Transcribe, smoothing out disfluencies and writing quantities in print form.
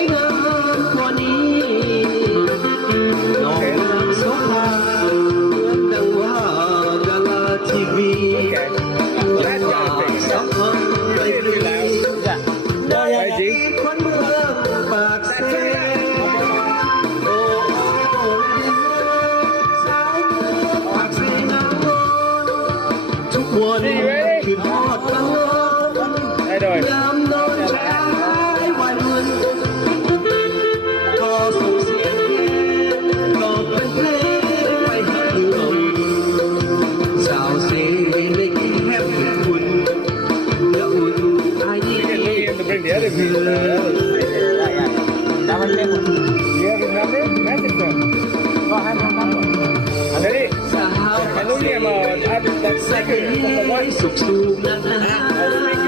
วยงามกว่านี้น้องงามโสภาเหมือนดังว่าดาราทีวีจะฝากสักคำไม่ดีได้คนเมืองปากเซ่โอ้สาวเมืองปากเซ่นาวทุกวันคือทอดกันยามนอนใช้วันเงินก็ส่งเสียงก็เป็นเพลงไปหาเมืองสาวเซ่ได้กินแฮมคุณจะอุ่นไอ้นี่สาวเซ่สุขสูงนะ